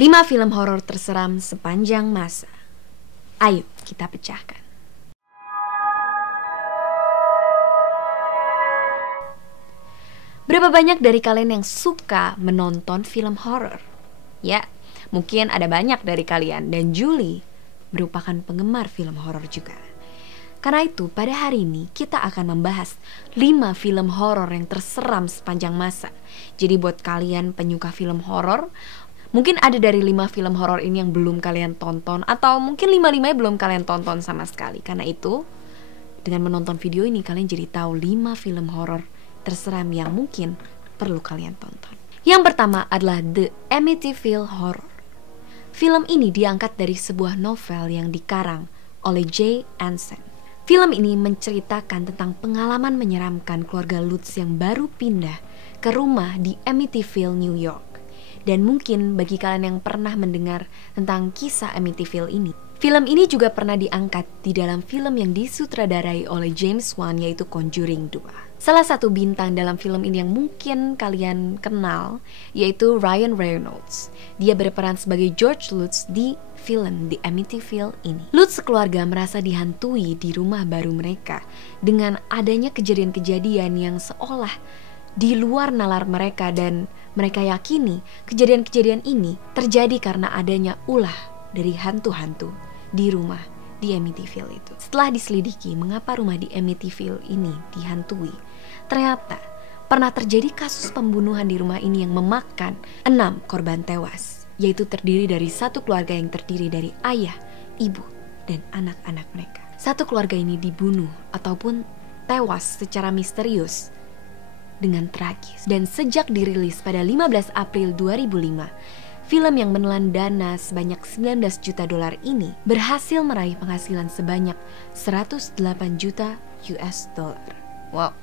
5 film horor terseram sepanjang masa. Ayo kita pecahkan. Berapa banyak dari kalian yang suka menonton film horor? Ya, mungkin ada banyak dari kalian, dan Julie merupakan penggemar film horor juga. Karena itu, pada hari ini kita akan membahas 5 film horor yang terseram sepanjang masa. Jadi buat kalian penyuka film horor, mungkin ada dari 5 film horor ini yang belum kalian tonton, atau mungkin 5-5 belum kalian tonton sama sekali. Karena itu, dengan menonton video ini kalian jadi tahu 5 film horor terseram yang mungkin perlu kalian tonton. Yang pertama adalah The Amityville Horror. Film ini diangkat dari sebuah novel yang dikarang oleh Jay Anson. Film ini menceritakan tentang pengalaman menyeramkan keluarga Lutz yang baru pindah ke rumah di Amityville, New York. Dan mungkin bagi kalian yang pernah mendengar tentang kisah Amityville ini, film ini juga pernah diangkat di dalam film yang disutradarai oleh James Wan, yaitu Conjuring 2. Salah satu bintang dalam film ini yang mungkin kalian kenal yaitu Ryan Reynolds. Dia berperan sebagai George Lutz di film The Amityville ini. Lutz sekeluarga merasa dihantui di rumah baru mereka dengan adanya kejadian-kejadian yang seolah di luar nalar mereka, dan mereka yakini kejadian-kejadian ini terjadi karena adanya ulah dari hantu-hantu di rumah di Amityville itu. Setelah diselidiki mengapa rumah di Amityville ini dihantui, ternyata pernah terjadi kasus pembunuhan di rumah ini yang memakan 6 korban tewas, yaitu terdiri dari satu keluarga yang terdiri dari ayah, ibu, dan anak-anak mereka. Satu keluarga ini dibunuh ataupun tewas secara misterius dengan tragis. Dan sejak dirilis pada 15 April 2005, film yang menelan dana sebanyak 19 juta dolar ini berhasil meraih penghasilan sebanyak 108 juta US dollar. Wow,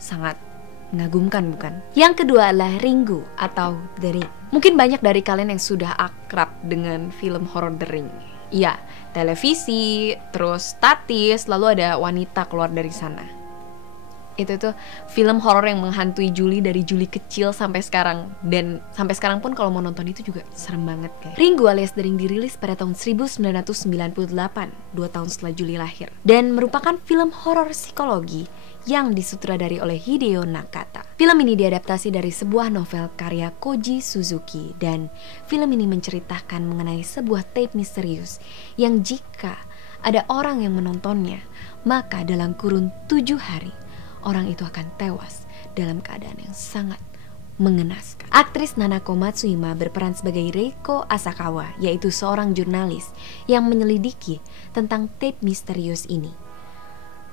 sangat mengagumkan bukan? Yang kedua adalah Ringu atau The Ring. Mungkin banyak dari kalian yang sudah akrab dengan film horor The Ring. Iya, televisi, terus statis, lalu ada wanita keluar dari sana. Itu tuh film horor yang menghantui Julie dari Julie kecil sampai sekarang. Dan sampai sekarang pun kalau mau nonton itu juga serem banget guys. Ringu alias The Ring dirilis pada tahun 1998, 2 tahun setelah Julie lahir, dan merupakan film horor psikologi yang disutradari oleh Hideo Nakata. Film ini diadaptasi dari sebuah novel karya Koji Suzuki, dan film ini menceritakan mengenai sebuah tape misterius yang jika ada orang yang menontonnya, maka dalam kurun 7 hari orang itu akan tewas dalam keadaan yang sangat mengenaskan. Aktris Nanako Matsuhima berperan sebagai Reiko Asakawa, yaitu seorang jurnalis yang menyelidiki tentang tape misterius ini.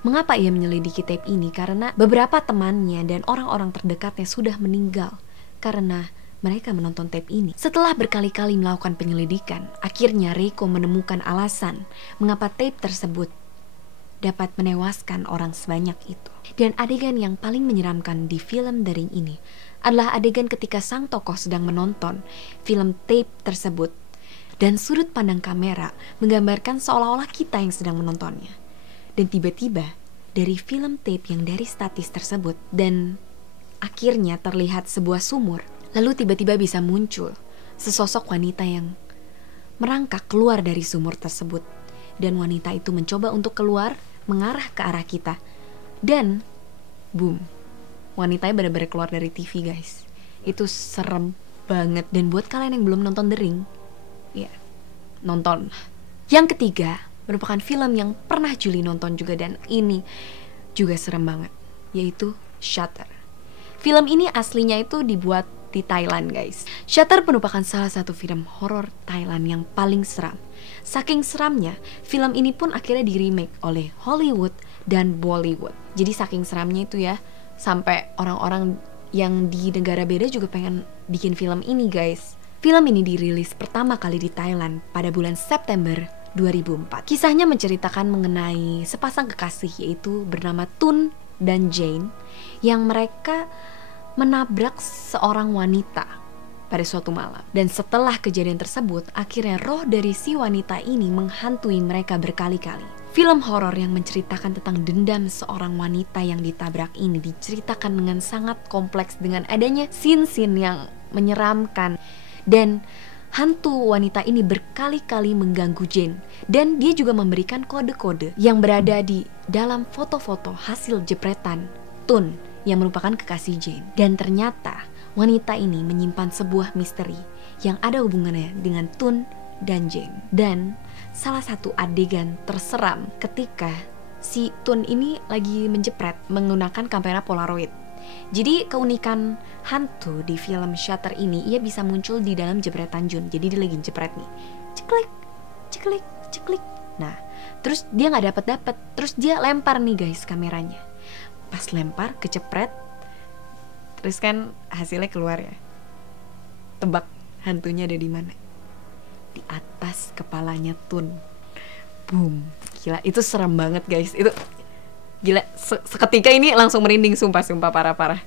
Mengapa ia menyelidiki tape ini? Karena beberapa temannya dan orang-orang terdekatnya sudah meninggal karena mereka menonton tape ini. Setelah berkali-kali melakukan penyelidikan, akhirnya Reiko menemukan alasan mengapa tape tersebut dapat menewaskan orang sebanyak itu. Dan adegan yang paling menyeramkan di film The Ring ini adalah adegan ketika sang tokoh sedang menonton film tape tersebut, dan sudut pandang kamera menggambarkan seolah-olah kita yang sedang menontonnya. Dan tiba-tiba dari film tape yang dari statis tersebut, dan akhirnya terlihat sebuah sumur, lalu tiba-tiba bisa muncul sesosok wanita yang merangkak keluar dari sumur tersebut. Dan wanita itu mencoba untuk keluar mengarah ke arah kita, dan boom, wanitanya benar-benar keluar dari TV guys. Itu serem banget. Dan buat kalian yang belum nonton The Ring, ya nonton. Yang ketiga merupakan film yang pernah Julie nonton juga, dan ini juga serem banget, yaitu Shutter. Film ini aslinya itu dibuat di Thailand guys. Shutter merupakan salah satu film horor Thailand yang paling seram. Saking seramnya, film ini pun akhirnya di remake oleh Hollywood dan Bollywood. Jadi saking seramnya itu ya, sampai orang-orang yang di negara beda juga pengen bikin film ini guys. Film ini dirilis pertama kali di Thailand pada bulan September 2004. Kisahnya menceritakan mengenai sepasang kekasih, yaitu bernama Tun dan Jane, yang mereka menabrak seorang wanita pada suatu malam. Dan setelah kejadian tersebut, akhirnya roh dari si wanita ini menghantui mereka berkali-kali. Film horor yang menceritakan tentang dendam seorang wanita yang ditabrak ini diceritakan dengan sangat kompleks, dengan adanya scene-scene yang menyeramkan. Dan hantu wanita ini berkali-kali mengganggu Jane, dan dia juga memberikan kode-kode yang berada di dalam foto-foto hasil jepretan Thun yang merupakan kekasih Jane. Dan ternyata wanita ini menyimpan sebuah misteri yang ada hubungannya dengan Thun dan Jane. Dan salah satu adegan terseram ketika si Thun ini lagi menjepret menggunakan kamera Polaroid. Jadi keunikan hantu di film Shutter ini, ia bisa muncul di dalam jepretan Jun. Jadi dia lagi jepret nih, ceklik, ceklik, ceklik. Nah, terus dia nggak dapet, terus dia lempar nih guys kameranya. Pas lempar, kecepret, terus kan hasilnya keluar ya. Tebak hantunya ada di mana? Di atas kepalanya Thun. Boom, gila, itu serem banget guys. Itu gila, seketika ini langsung merinding, sumpah parah.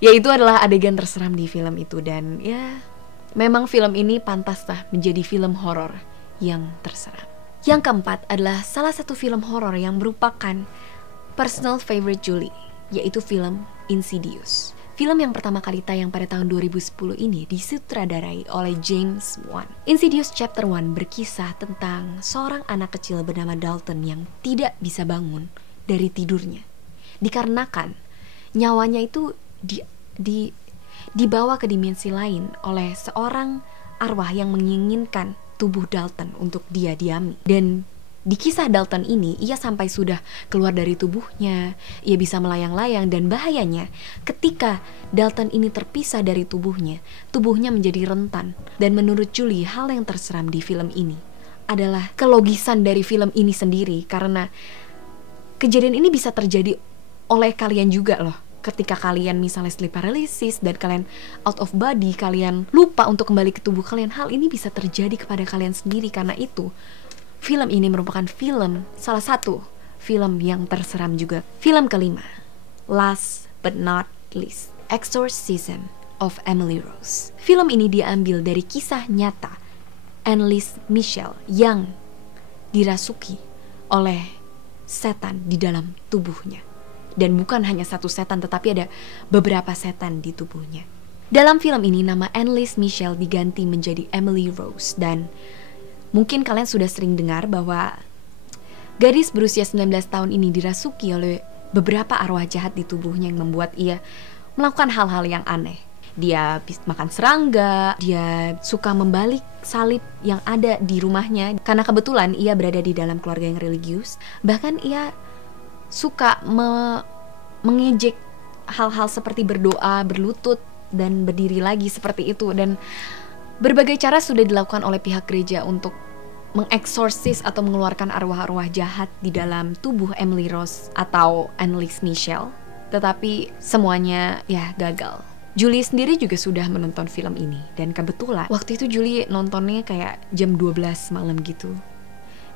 Ya, itu adalah adegan terseram di film itu. Dan ya, memang film ini pantas lah menjadi film horor yang terseram. Yang keempat adalah salah satu film horor yang merupakan personal favorite Julie, yaitu film Insidious. Film yang pertama kali tayang pada tahun 2010 ini disutradarai oleh James Wan. Insidious Chapter 1 berkisah tentang seorang anak kecil bernama Dalton yang tidak bisa bangun dari tidurnya, dikarenakan nyawanya itu dibawa ke dimensi lain oleh seorang arwah yang menginginkan tubuh Dalton untuk dia diami. Dan di kisah Dalton ini, ia sampai sudah keluar dari tubuhnya, ia bisa melayang-layang, dan bahayanya ketika Dalton ini terpisah dari tubuhnya menjadi rentan. Dan menurut Julie, hal yang terseram di film ini adalah kelogisan dari film ini sendiri, karena kejadian ini bisa terjadi oleh kalian juga loh. Ketika kalian misalnya sleep paralysis dan kalian out of body, kalian lupa untuk kembali ke tubuh kalian, hal ini bisa terjadi kepada kalian sendiri. Karena itu, film ini merupakan salah satu film yang terseram juga. Film kelima, last but not least, Exorcism of Emily Rose. Film ini diambil dari kisah nyata Anneliese Michel yang dirasuki oleh setan di dalam tubuhnya. Dan bukan hanya satu setan, tetapi ada beberapa setan di tubuhnya. Dalam film ini, nama Anneliese Michel diganti menjadi Emily Rose. Dan mungkin kalian sudah sering dengar bahwa gadis berusia 19 tahun ini dirasuki oleh beberapa arwah jahat di tubuhnya yang membuat ia melakukan hal-hal yang aneh. Dia makan serangga, dia suka membalik salib yang ada di rumahnya karena kebetulan ia berada di dalam keluarga yang religius. Bahkan ia suka mengejek hal-hal seperti berdoa, berlutut, dan berdiri lagi seperti itu. Dan berbagai cara sudah dilakukan oleh pihak gereja untuk mengeksorsis atau mengeluarkan arwah-arwah jahat di dalam tubuh Emily Rose atau Anneliese Michel. Tetapi semuanya ya gagal. Julie sendiri juga sudah menonton film ini. Dan kebetulan waktu itu Julie nontonnya kayak jam 12 malam gitu.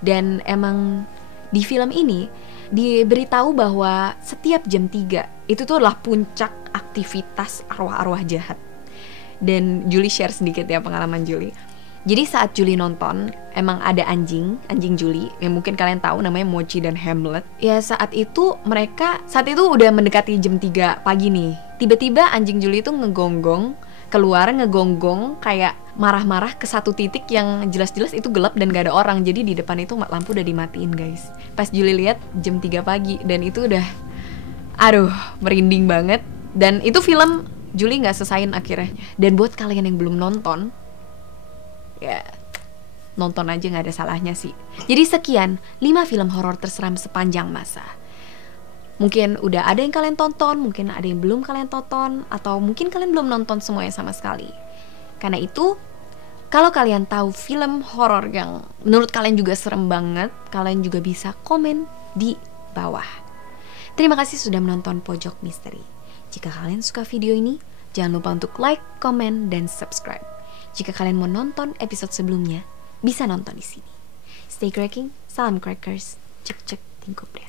Dan emang di film ini diberitahu bahwa setiap jam 3 itu tuh adalah puncak aktivitas arwah-arwah jahat. Dan Julie share sedikit ya pengalaman Julie. Jadi saat Julie nonton, emang ada anjing Julie yang mungkin kalian tahu namanya Mochi dan Hamlet. Ya saat itu udah mendekati jam 3 pagi nih. Tiba-tiba anjing Julie itu ngegonggong kayak marah-marah ke satu titik yang jelas-jelas itu gelap dan gak ada orang. Jadi di depan itu lampu udah dimatiin guys. Pas Julie lihat jam 3 pagi dan itu udah merinding banget. Dan itu film Julie gak selesain akhirnya. Dan buat kalian yang belum nonton, ya nonton aja, gak ada salahnya sih. Jadi sekian 5 film horor terseram sepanjang masa. Mungkin udah ada yang kalian tonton, mungkin ada yang belum kalian tonton, atau mungkin kalian belum nonton semuanya sama sekali. Karena itu, kalau kalian tahu film horor yang menurut kalian juga serem banget, kalian juga bisa komen di bawah. Terima kasih sudah menonton Pojok Misteri. Jika kalian suka video ini, jangan lupa untuk like, komen, dan subscribe. Jika kalian mau nonton episode sebelumnya, bisa nonton di sini. Stay cracking, salam crackers, cek tingkup deh.